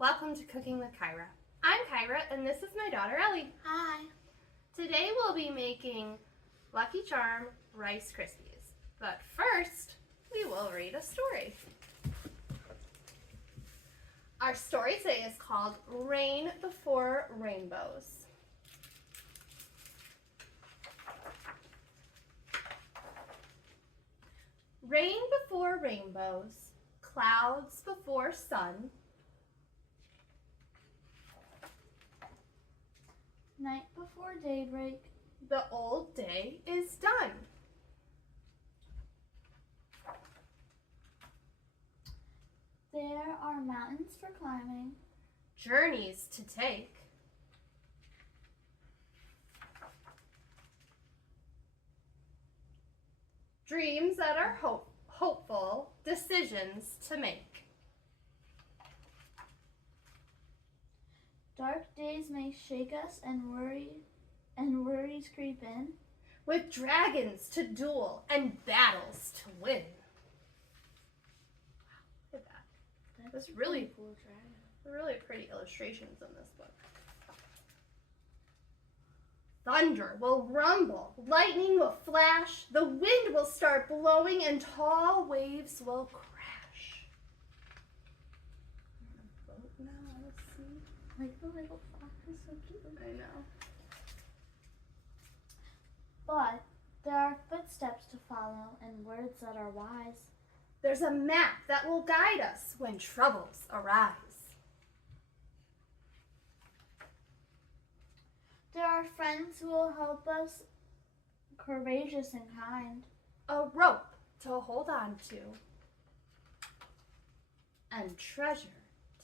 Welcome to Cooking with Kyra. I'm Kyra and this is my daughter Ellie. Hi. Today we'll be making Lucky Charm Rice Krispies. But first, we will read a story. Our story today is called Rain Before Rainbows. Rain before rainbows, clouds before sun, night before daybreak, the old day is done. There are mountains for climbing, Journeys to take, dreams that are hopeful, decisions to make. dark days may shake us and worries creep in, With dragons to duel and battles to win. Wow, look at that. That's really cool dragon. Really pretty illustrations in this book. Thunder will rumble, lightning will flash, the wind will start blowing, and tall waves will crash. Boat now, let's see. Like the little fox is so cute. I know. But there are footsteps to follow and words that are wise. There's a map that will guide us when troubles arise. There are friends who will help us, courageous and kind. A rope to hold on to. And treasure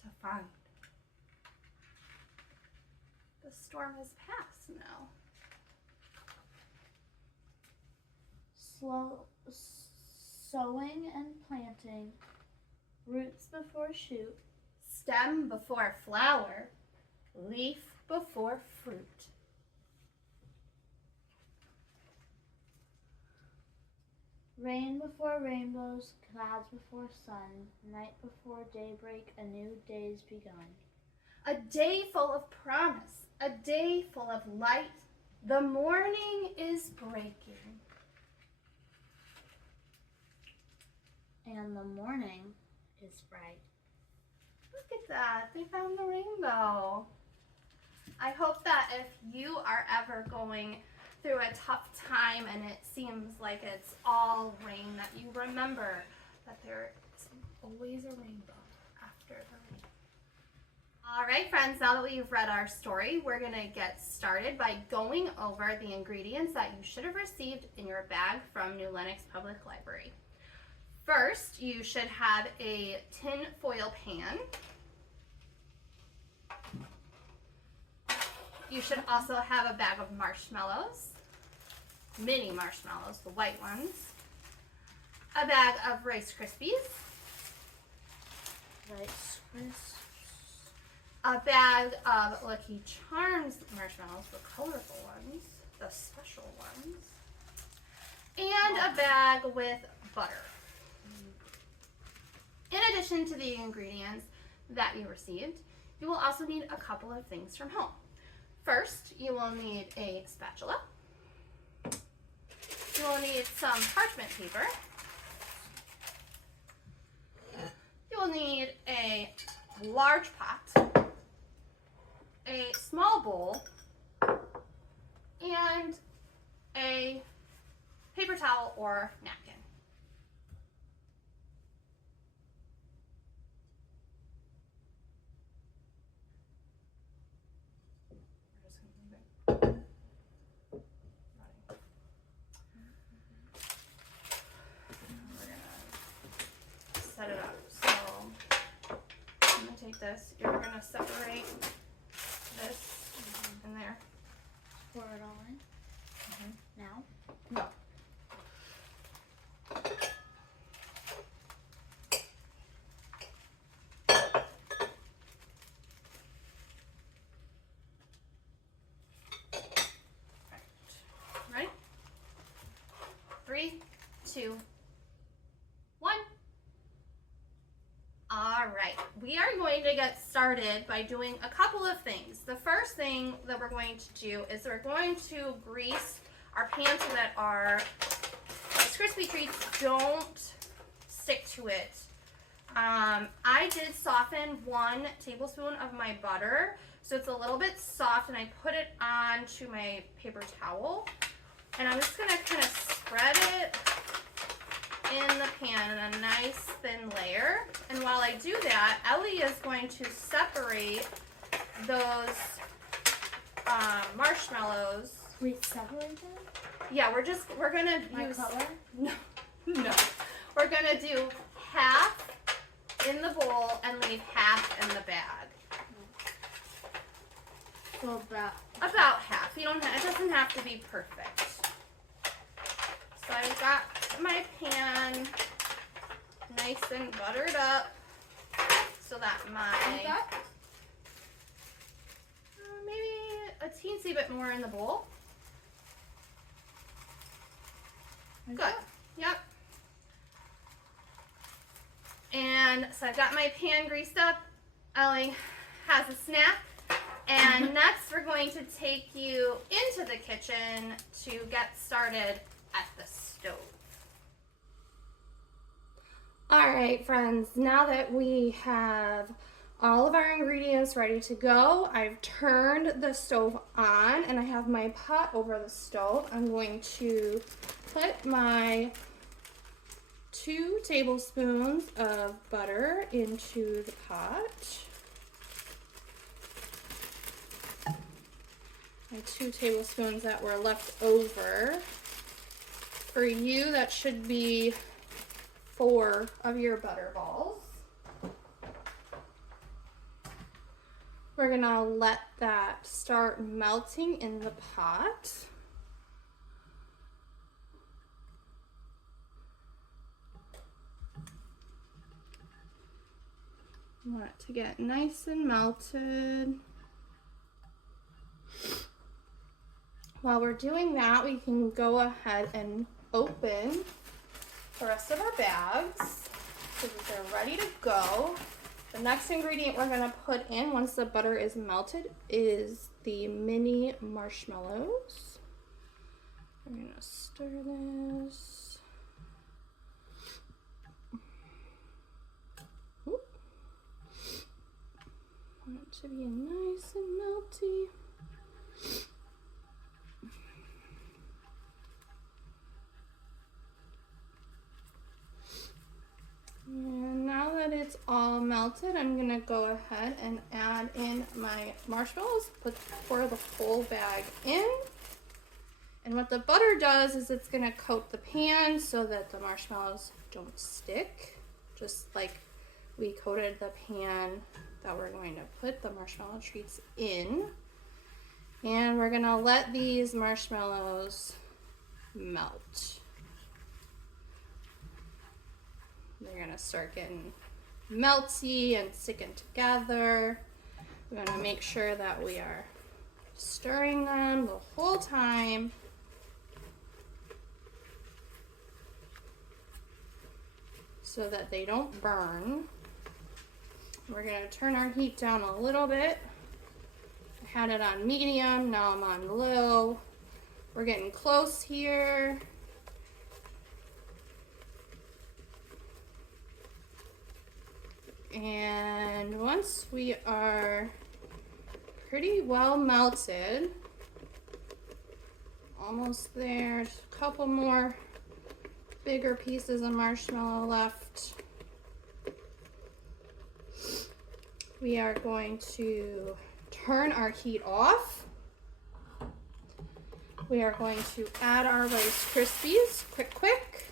to find. The storm has passed now. Sowing and planting, roots before shoot, Stem before flower, leaf before fruit. rain before rainbows, clouds before sun, night before daybreak, a new day's begun. A day full of promise, a day full of light. The morning is breaking. And the morning is bright. Look at that, they found the rainbow. I hope that if you are ever going through a tough time and it seems like it's all rain, that you remember that there is always a rainbow after the rain. All right, friends, now that we've read our story, we're gonna get started by going over the ingredients that you should have received in your bag from New Lenox Public Library. First, you should have a tin foil pan. You should also have a bag of marshmallows, mini marshmallows, the white ones, a bag of Rice Krispies, Rice Krispies. a bag of Lucky Charms marshmallows, the colorful ones, the special ones, and a bag with butter. In addition to the ingredients that you received, you will also need a couple of things from home. First, you will need a spatula. You will need some parchment paper. You will need a large pot, a small bowl, and a paper towel or napkin. Set it up. So I'm gonna take this. You're gonna separate this in there. Pour it all in. Now. No. Right. 3, 2, 1. All right, we are going to get started by doing a couple of things. The first thing that we're going to do is we're going to grease our pan so that our Rice Krispie treats don't stick to it. I did soften 1 tablespoon of my butter, so it's a little bit soft, and I put it onto my paper towel. And I'm just gonna kind of spread it in the pan in a nice thin layer. And while I do that, Ellie is going to separate those marshmallows. We separate them? Yeah, we're gonna use Color? no. We're gonna do half in the bowl and leave half in the bag. So About half. You don't. It doesn't have to be perfect. So I've got my pan nice and buttered up so that maybe a teensy bit more in the bowl. Good. Yep. And so I've got my pan greased up. Ellie has a snack. And next we're going to take you into the kitchen to get started at the stove. All right, friends, now that we have all of our ingredients ready to go, I've turned the stove on and I have my pot over the stove. I'm going to put my 2 tablespoons of butter into the pot. My 2 tablespoons that were left over. For you, that should be 4 of your butter balls. We're gonna let that start melting in the pot. I want it to get nice and melted. While we're doing that, we can go ahead and open the rest of our bags so that they're ready to go. The next ingredient we're gonna put in once the butter is melted is the mini marshmallows. I'm gonna stir this. Oop. Want it to be nice and melty. And now that it's all melted, I'm gonna go ahead and add in my marshmallows, pour the whole bag in. And what the butter does is it's gonna coat the pan so that the marshmallows don't stick, just like we coated the pan that we're going to put the marshmallow treats in. And we're gonna let these marshmallows melt. They're gonna start getting melty and sticking together. We're gonna make sure that we are stirring them the whole time. So that they don't burn. We're gonna turn our heat down a little bit. I had it on medium, now I'm on low. We're getting close here. And once we are pretty well melted, almost there, just a couple more bigger pieces of marshmallow left, we are going to turn our heat off. We are going to add our Rice Krispies, quick.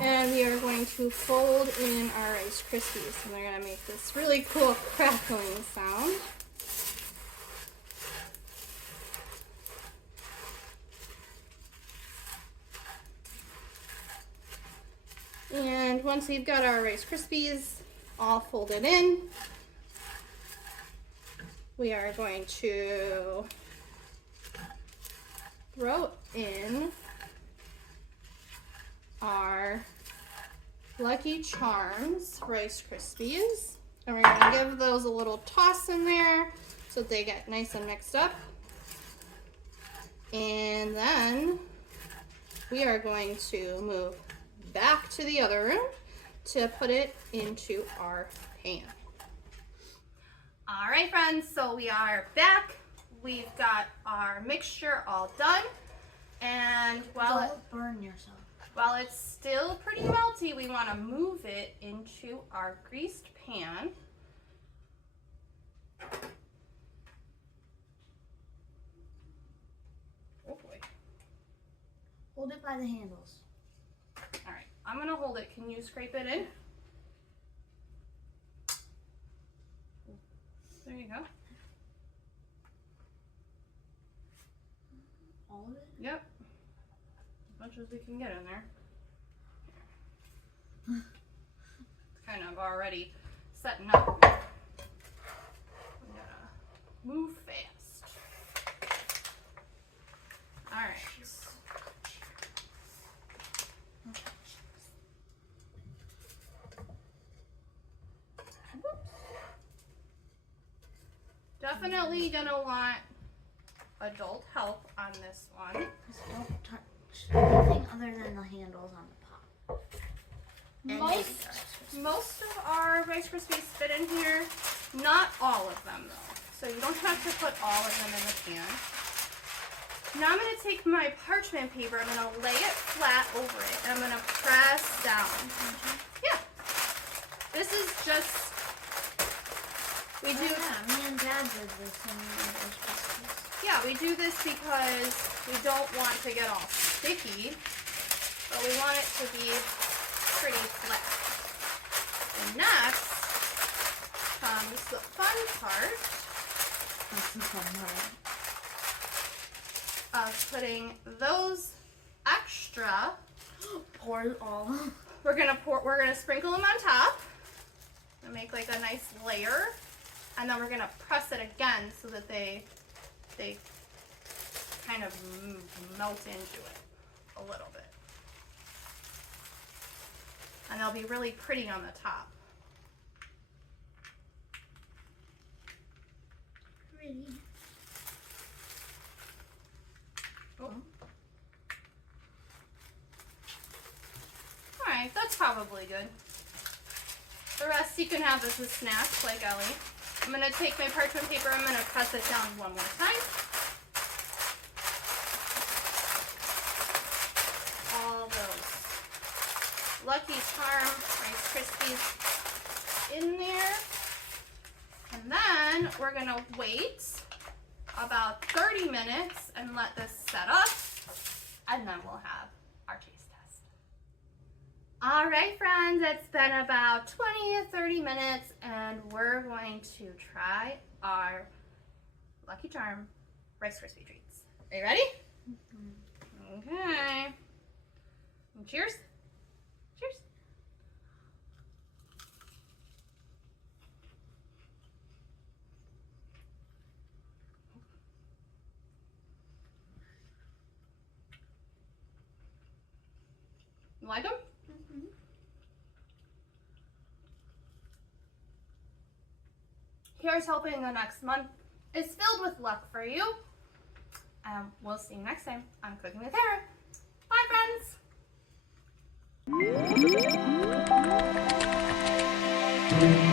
And we are going to fold in our Rice Krispies. And they're going to make this really cool crackling sound. And once we've got our Rice Krispies all folded in, we are going to throw in our Lucky Charms Rice Krispies. And we're gonna give those a little toss in there so that they get nice and mixed up. And then we are going to move back to the other room to put it into our pan. All right, friends, so we are back. We've got our mixture all done. And Don't burn yourself. while it's still pretty melty, we want to move it into our greased pan. Oh boy. Hold it by the handles. All right, I'm gonna hold it. Can you scrape it in? There you go. All of it? Yep. As much as we can get in there. It's kind of already setting up. We gotta move fast. All right. Definitely gonna want adult help on this one. Just don't touch anything other than the handles on the pot. And Most of our Rice Krispies fit in here. Not all of them though. So you don't have to put all of them in the pan. Now I'm going to take my parchment paper, I'm going to lay it flat over it, and I'm going to press down. Yeah. This is just, we do. Yeah, me and Dad did this in Rice Krispies. Yeah, we do this because we don't want to get all sticky, but we want it to be pretty flat. And next comes the fun part. That's the fun part. Of putting those extra. Pour it all. We're gonna sprinkle them on top and make like a nice layer, and then we're gonna press it again so that they kind of melt into it a little bit. And they'll be really pretty on the top. Pretty. Oh. Alright, that's probably good. The rest you can have as a snack, like Ellie. I'm going to take my parchment paper, I'm going to press it down one more time. All those Lucky Charm Rice Krispies in there. And then we're going to wait about 30 minutes and let this set up, and then we'll have our taste test. All right, friends, it's been about 20 to 30 minutes, and we're going to try our Lucky Charm Rice Krispie treats. Are you ready? Mm-hmm. Okay. And cheers. Cheers. You like them? Mm-hmm. Here's hoping the next month is filled with luck for you. We'll see you next time on Cooking with Kyra. Bye, friends.